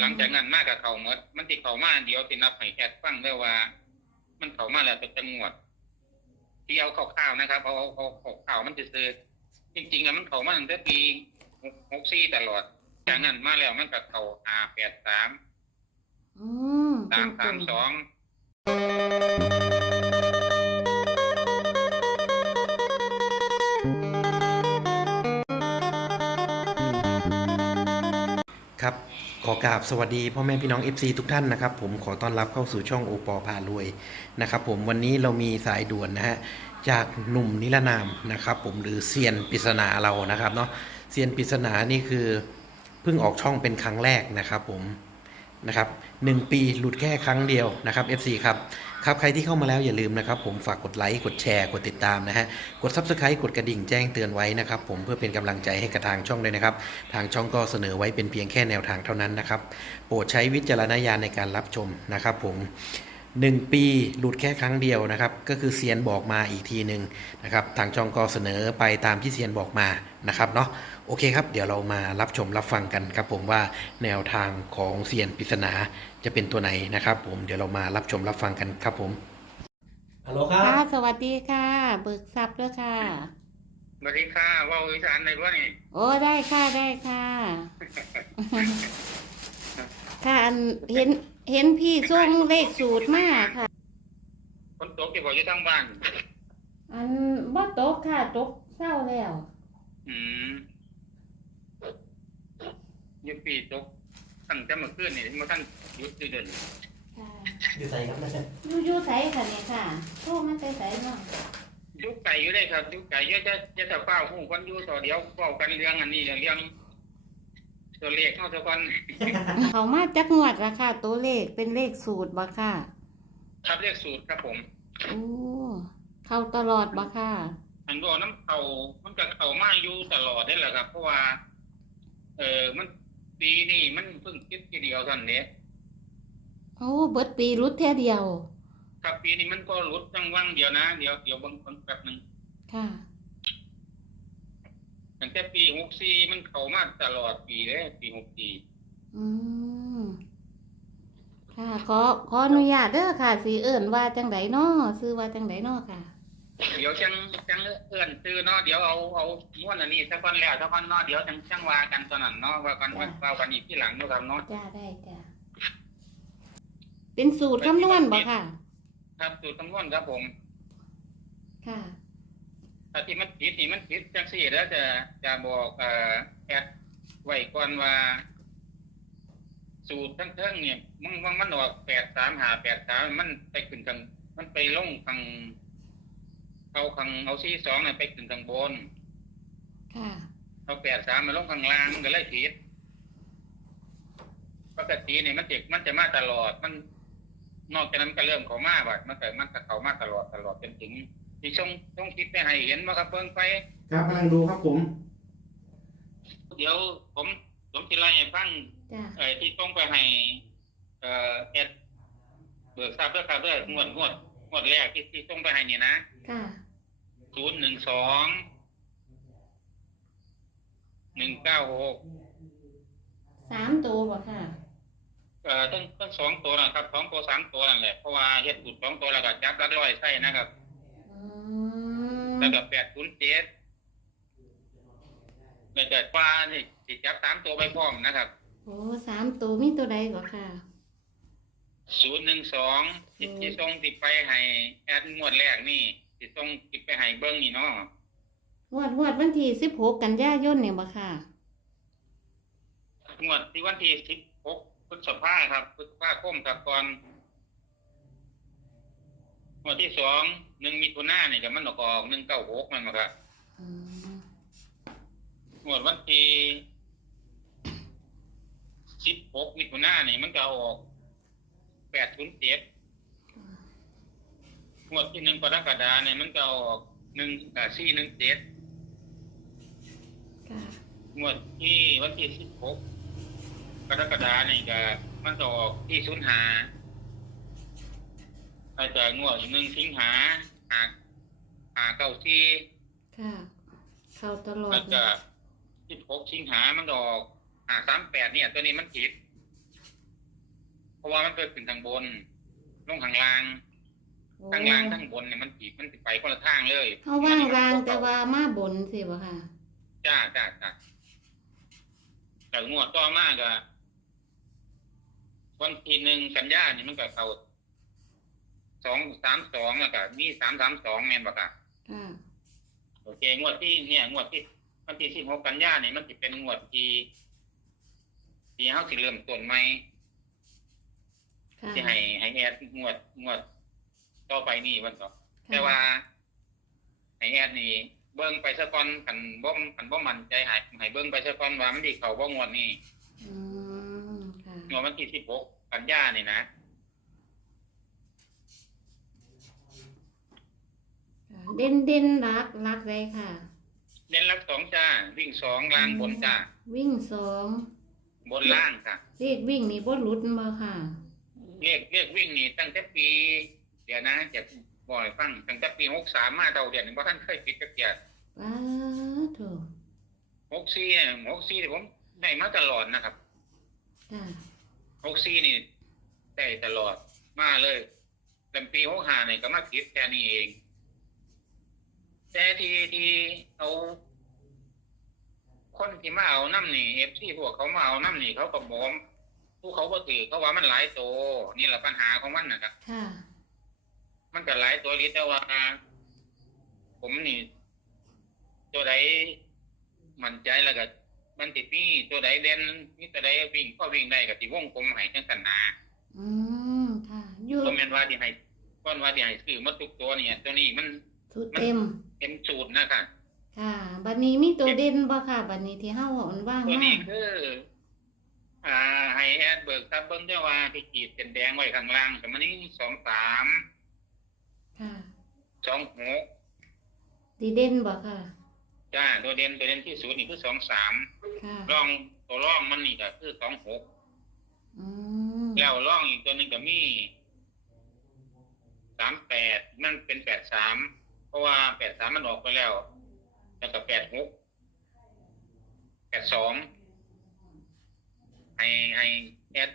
หลังจากนั้นมากกับเขาหมดมันติเขามาเดียวตินับให้แคทฟังได้ว่า มันเขามาแล้วเป็นจังหวัดที่เอาข่าวๆนะครับเอาเอาเอาข่าวๆมันจะซื้อจริงๆอะมันเขามาตั้งแต่ปีหกสี่ตลอด จากนั้นมาแล้วมันกับเขาหาแปดสามอืมสามสามสอง ขอกราบสวัสดีพ่อแม่พี่น้อง FC ทุกท่านนะครับ ผมขอต้อนรับเข้าสู่ช่องโอปอพารวยนะครับ ผมวันนี้เรามีสายด่วนนะฮะจากหนุ่มนิรนามนะครับ ผมหรือเซียนปริศนาเรานะครับเนาะเซียนปริศนานี่คือเพิ่งออกช่องเป็นครั้งแรกนะครับ ผมนะครับหนึ่งปีหลุดแค่ครั้งเดียวนะครับ FC ครับ ครับใครที่เข้ามาแล้วอย่าลืมนะครับผมฝากกดไลค์กดแชร์กดติดตามนะฮะกด Subscribe กดกระดิ่งแจ้งเตือนไว้นะครับผมเพื่อเป็นกำลังใจให้กับทางช่องด้วยนะครับ ทางช่องก็เสนอไว้เป็นเพียงแค่แนวทางเท่านั้นนะครับ โปรดใช้วิจารณญาณในการรับชมนะครับผม1ปีหลุดแค่ครั้งเดียวนะครับ ก็คือเซียนบอกมาอีกทีหนึ่งนะครับ ทางช่องก็เสนอไปตามที่เซียนบอกมานะครับเนาะ โอเคครับ เดี๋ยวเรามารับชมรับฟังกันครับผมว่าแนวทางของเซียนปริศนาจะเป็นตัวไหนนะครับผมเดี๋ยวเรามารับชมรับฟังกันครับผมฮัลโหลครัค่ะ บสวัสดีค่ะ เบิกทรัพย์ด้วยค่ะ สวัสดีค่ะเว่าอีสานในว่านี่โอ้ได้ค่ะได้ค่ะ ค่ะอันเห็นเห็นพี่ส่งเลขสูตรมาค่ะคนตกที่บอกอยู่ทั้งบ้าน อันบ่ตกค่ะตกเศร้าแล้ว อืม อยูปีตกตั้งแต่เมื่อคืนนี่เมื่อท่านหยุดเดือนค่ะอยู่ใส่ครับอยู่อยู่ไสค่ะเนี่ยค่ะโทรมาแต่ไสเนาะยุกไก่อยู่ได้ครับยุกไก่เยอะจะจะจะเฝ้าหูคนอยู่ต่อเดียวเฝ้ากันเรื่องอันนี้เรื่องตัวเลขเข้าทุกคนเขามาจักงวดละค่ะ ตัวเลขเป็นเลขสูตรบ่ค่ะ ครับเรียกสูตรครับผมโอ้เข้าตลอดบ่ค่ะอันบอกน้ำเขามันก็เขามาอยู่ตลอดได้แหละครับ เพราะว่า เออมัน ปีนี้มันเพิ่งคิดทีเดียวเท่านั้นเนี้โอ้เบิดปีรุดแท้เดียว ครับปีนี้มันก็หลุดจังว่างเดียวนะเดี๋ยวเดี๋ยวเบางคนแป๊บหนึ่งค่ะตั้งแต่ปีหกสี่มันเข้ามาตลอดปีเลยปีหกสี่อืมค่ะ ขอขออนุญาตเด้อค่ะสีเอิ่นว่าจังไดน้อซื้อว่าจังไดน้อค่ะ เดี๋ยวจังจังเอื้อนซื้อเนาะเดี๋ยวเอาเอาม้วนอันนี้สักวันแล้วสักวันเนาะเดี๋ยวจังจังว่ากันตอนนั้นเนาะว่ากันว่าว่าวันนี้ที่หลังเนาะครับเนาะจ้าได้จ้าเป็นสูตรคำนวณบ่ค่ะ ครับสูตรคำนวณครับผมค่ะถ้าที่มันผิดนี่มันผิดจังสี่แล้วจะจะบอกเอ่อแอดไว้ก่อนว่า สูตรทั้งเทิงเนี่ยมันมันมันออกแปดสามหาแปดสามมันไปขึ้นทางมันไปลงทาง เอาทางเอาซีสองเนี่ยไปขึ้นทางบน ค่ะ เอาแปดสามมาลงข้างล่างมันก็เลยผิดปกติเนี่ยมันเด็กมันจะมาตลอด มัน นอกจากนั้นมันก็เริ่มเขามาบัดมันก็มันก็เขามาตลอดตลอดจนถึงที่ช่องช่องคิดไปให้เห็นว่าครับเพิ่งไป ครับกำลังดูครับผม เดี๋ยวผมผมจะไล่ให้ฟังจ้าเอ่อที่ต้องไปให้ เอ่อเอ็ดเบิกทราบด้วยครับด้วยงวดงวดงวดแรกที่ที่ต้องไปให้นี่นะ ค่ะ ศูนย์หนึ่งสองหนึ่งเก้าหกสามตัวบ่ค่ะ เอ่อทั้งทั้งสองตัวนะครับสองตัวสามตัวนั่นแหละเพราะว่าเฮ็ดสูตรสองตัวแล้วก็จับรัดร้อยใส่นะครับอืมแล้วก็แปดศูนย์เจ็ดแล้วก็ฟ้านี่สิจับสามตัวไปพร้อมนะครับโอ้สามตัวมีตัวใดบ่ค่ะ ศูนย์หนึ่งสองที่ที่ส่งติดไปให้แอดงวดแรกนี่ ที่ส่งติดไปให้เบิ้งนี่เนาะงวดงวดวันที่สิบหกกันยายนเนี่ยบ่ค่ะ งวดที่วันที่สิบหกพฤษภาครับพฤษภาคมครับก่อนงวดที่สองหนึ่งมิถุนายนนี่ก็มันออกหนึ่งเก้าหกมันมาครับอืมงวดวันที่สิบหกมิถุนายนนี่มันก็ออกแปดศูนย์เจ็ด งวดที่หนึ่งกรกฎาเนี่ยมันก็ออกหนึ่งสี่หนึ่งเจ็ดค่ะงวดที่วันที่สิบหกกรกฎาเนี่ยก็มันจะออกที่ศูนย์หาอาจจะงวดหนึ่งสิงหาหาหาเก้าที่ค่ะ เข้าตลอดแล้วก็สิบหกสิงหามันจะออกหาสามแปดเนี่ย ตัวนี้มันผิดราะว่ามันเกิดขึ้นทางบนลงข้างล่าง โอ้ข้างล่างข้างบนเนี่ยมันจีมันสิไปคนละทางเลยเขาว่างรางแต่ว่ามาบนสิบ่ค่ะ จ้าจ้าจ้าแต่งวดต่อมาก็วันที่หนึ่งกันยานี่มันก็เข้าสองสามสองแล้วก็มีสามสามสองแม่นบ่ค่ะค่ะโอเคงวดที่เนี่ย งวดที่วันที่สิบหกกันยาเนี่ยมันจะเป็นงวดที่ที่เขาสิเริ่มต้นใหม่ค่ะที่ให้ให้แอดงวดงวด ต่อไปนี่วันต่อค่ะแต่ว่าให้แอดนี่เบิ้งไปซะก่อนขันบ่มขันบ่มั่นใจให้ให้เบิ้งไปซะก่อนว่ามันดีเขาบ่งวดนี่อืมค่ะงวดวันที่สิบหกกันยานี่นะค่ะเด่นเด่นรักรักเลยค่ะเน้นรักสองจ้า วิ่งสองล่างบนจ้า วิ่งสองบนล่างค่ะเลขวิ่งนี่บ่หลุดมาค่ะเรียกเรียกวิ่งนี่ตั้งแต่ปี เดี๋ยวนะจะบอกให้ฟังตั้งแต่ปีหกสามมาเท่าเดือนหนึงเพราะท่านเคยปิดจักเกียรป้าโถหกสี่เนี่ยหกสี่เนี่ยผมได้มาตลอดนะครับค่ะหกสี่นี่ได้ตลอดมาเลยแต่ปีหกห้าเนี่ยก็มาผิดแค่นี้เอง แต่ที่ที่เอาคนที่มาเอาน้ำนี่เอฟซีพวกเขามาเอาน้ำนี่เขาก็บอกผู้เขาก็ถือเขาว่ามันหลายโตวนี่แหละปัญหาของมันนะครับค่ะ มันก็หลายตัวลิตรแต่ว่า ผมนี่ ตัวใดมั่นใจแล้วก็มันติดนี่ตัวใดเด่นนี่ตัวใดวิ่งก็วิ่งได้กับที่วงกลมให้จังสันนาอืมค่ะอยู่ตัวแมนว่าที่ให้ก้อนว่าที่ให้ซื้อหมาทุกตัวเนี่ย ตัวนี้มันสุดเต็ม เต็มสูตรนะคะค่ะ บัดนี้มีตัวเด่นบ่ค่ะ บัดนี้ที่เฮาอ่อนว่างตัวมานี้คือ อ่าให้แอดเบิกทับเบิ้งด้วยว่าที่ขีดเป็นแดงไว้ข้างล่างแต่มันนี้สองสาม ค่ะ สองหกดีเด่นบ่ค่ะ จ้าตัวเด่นตัวเด่นที่สุดนี่คือสองสามค่ะร่องตัวร่องมันนี่ก็คือสองหกอืมแล้วร่องอีกตัวหนึงก็มีสามแปดมันเป็นแปดสามเพราะว่าแปดสามมันออกไปแล้ว แล้วก็แปดหกแปดสองให้ให้แอด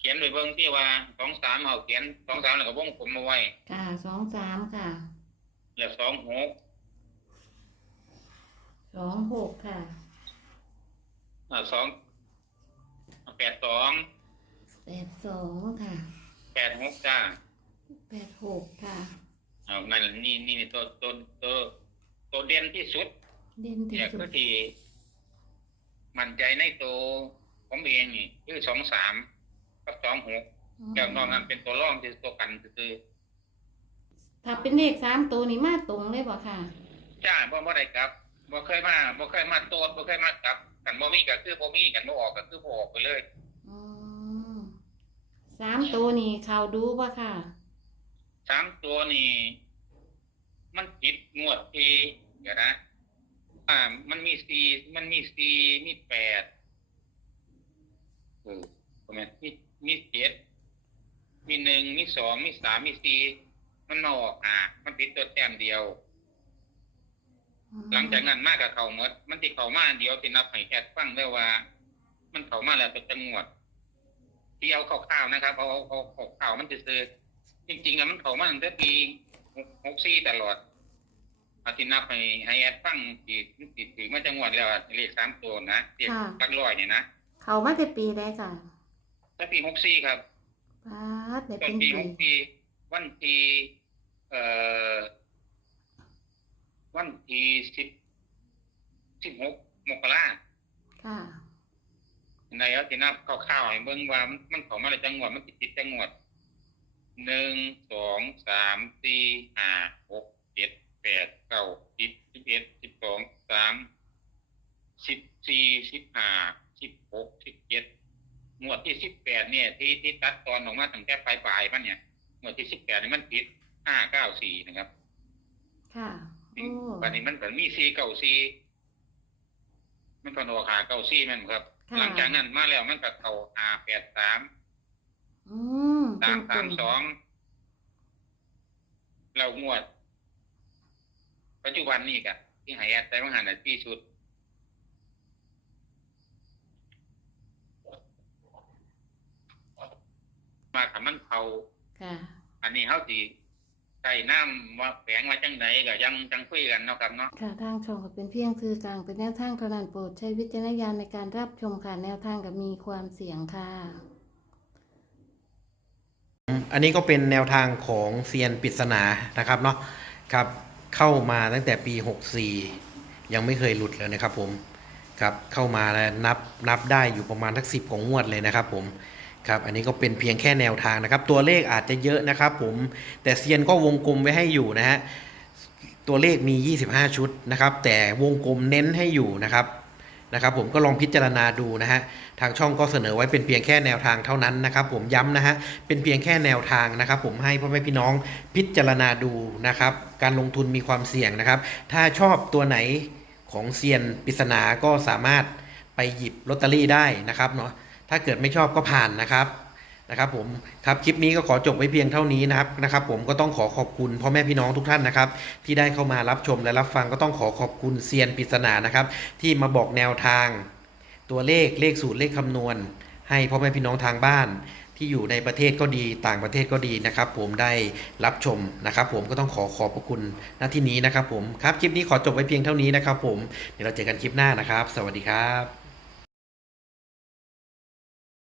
เขียนไปเบิ่งที่ว่าสองสามเอาเขียนสองสามแล้วก็วงผมมาไว้ค่ะสองสามค่ะแล้วสองหกสองหกค่ะอ่าสองแปดสองแปดสองค่ะแปดหกจ้าแปดหกค่ะเอานั่นนี่นี่นี่ตัวตัวตัวตัวเด่นที่สุดเด่นที่เนี่ยสุก็ดที่มั่นใจในตัวผมเองนี่คือสองสาม กับสองหกแล้วนอกนั้นเป็นตัวร่องคือตัวกันคือถ้าเป็นเลขสามตัวนี่มาตรงเลยบ่ค่ะ จ้าบ่บ่ได้กลับบ่เคยมาบ่เคยมาโตดบ่เคยมากลับกันบ่มีก็คือบ่มีกันบ่ออกก็คือบ่ออกไปเลยอืมสามตัวนี่เขาดูบ่ค่ะสามตัวนี่ มันติดงวดที่เดี๋ยวนะอ่า มันมีสี่มันมีสี่มีแปดเออประมาณมี มีเจ็ดมีหนึ่งมีสองมีสามมีสี่มันมาออกหามันติดตัวแต้มเดียว หลังจากนั้นมากกับเขาหมดมันติดเขามาอันเดียวที่นับให้แคทฟังได้ว่า มันเขามาแล้วเป็นจังหวัดที่เอาข่าวๆนะครับเอาเอาเอาข่าวๆมันจะซื้อจริงๆอะมันเขามาตั้งแต่ปีหกสี่ตลอดอาทิตย์นับให้ให้แอดฟังติดติดถึงมาจังหวัดแล้วอะเลขสามตัวนะเจ็ดค่ะลักร้อยเนี่ยนะเขามาแต่ปีได้ค่ะ แต่ปีหกสี่ครับป้าดได้ตอนเป็นปีปีหกสี่วันที่เอ่อวันที่สิบสิบหกมกราค่ะ ในเอาที่นับคร่าวๆให้เบิ่งว่ามันมันเข้ามาในจังหวัดมันติดติดจังหวัดหนึ่งสองสามสี่ห้าหกเจ็ดแปดเก้าสิบสิบเอ็ดสิบสองสามสิบสี่สิบห้าสิบหกสิบเจ็ดหมวดที่สิบแปดเนี่ย ที่ที่ตัดตอนออกมาตั้งแต่ปลายปลายๆมันเนี่ยหมวดที่สิบแปดนี่มันผิดห้าเก้าสี่นะครับ ค่ะโอ้วันนี้มันก็มีสี่เก้าสี่มันก็ออกหาเก้าสี่แม่นบ่ครับค่ะหลังจากนั้นมาแล้วมันก็เข้าหาแปดสามอืมสามตรสามงสองเรางวด ปัจจุบันนี่กะที่หายแอดแต่ว่าหันที่สุด นมันเขาค่ะ อันนี้เฮาสิใส่น้ำว่าแฝงว่าจังไดก็ยังจังคุยกันเนาะครับเนาะ ค่ะทางช่องก็เป็นเพียงสื่อกลางเป็นแนวทางเท่านั้นโปรดใช้วิจารณญาณในการรับชมค่ะแนวทางก็มีความเสี่ยงค่ะ อันนี้ก็เป็นแนวทางของเซียนปริศนานะครับเนาะครับเข้ามาตั้งแต่ปี 64 ยังไม่เคยหลุดเลยนะครับผมครับเข้ามาแล้วนับนับได้อยู่ประมาณทักสิบของงวดเลยนะครับผม ครับอันนี้ก็เป็นเพียงแค่แนวทางนะครับ ตัวเลขอาจจะเยอะนะครับผมแต่เซียนก็วงกลมไว้ให้อยู่นะฮะตัวเลขมี 25 ชุดนะครับ แต่วงกลมเน้นให้อยู่นะครับนะครับ ผมก็ลองพิจารณาดูนะฮะทางช่องก็เสนอไว้เป็นเพียงแค่แนวทางเท่านั้นนะครับ ผมย้ำนะฮะเป็นเพียงแค่แนวทางนะครับ ผมให้พ่อแม่พี่น้องพิจารณาดูนะครับ การลงทุนมีความเสี่ยงนะครับ ถ้าชอบตัวไหนของเซียนปริศนาก็สามารถไปหยิบลอตเตอรี่ได้นะครับเนาะ ถ้าเกิดไม่ชอบก็ผ่านนะครับนะครับผมครับคลิปนี้ก็ขอจบไว้เพียงเท่านี้นะครับนะครับ ผมก็ต้องขอขอบคุณพ่อแม่พี่น้องทุกท่านนะครับ ที่ได้เข้ามารับชมและรับฟังก็ต้องขอขอบคุณเซียนปริศนานะครับ ที่มาบอกแนวทาง ตัวเลขเลขสูตรเลขคำนวณ ให้พ่อแม่พี่น้องทางบ้าน ที่อยู่ในประเทศก็ดีต่างประเทศก็ดีนะครับ ผมได้รับชมนะครับ ผมก็ต้องขอขอบพระคุณณที่นี้นะครับ ผมครับคลิปนี้ขอจบไว้เพียงเท่านี้นะครับ ผมเดี๋ยวเราเจอกันคลิปหน้านะครับ สวัสดีครับ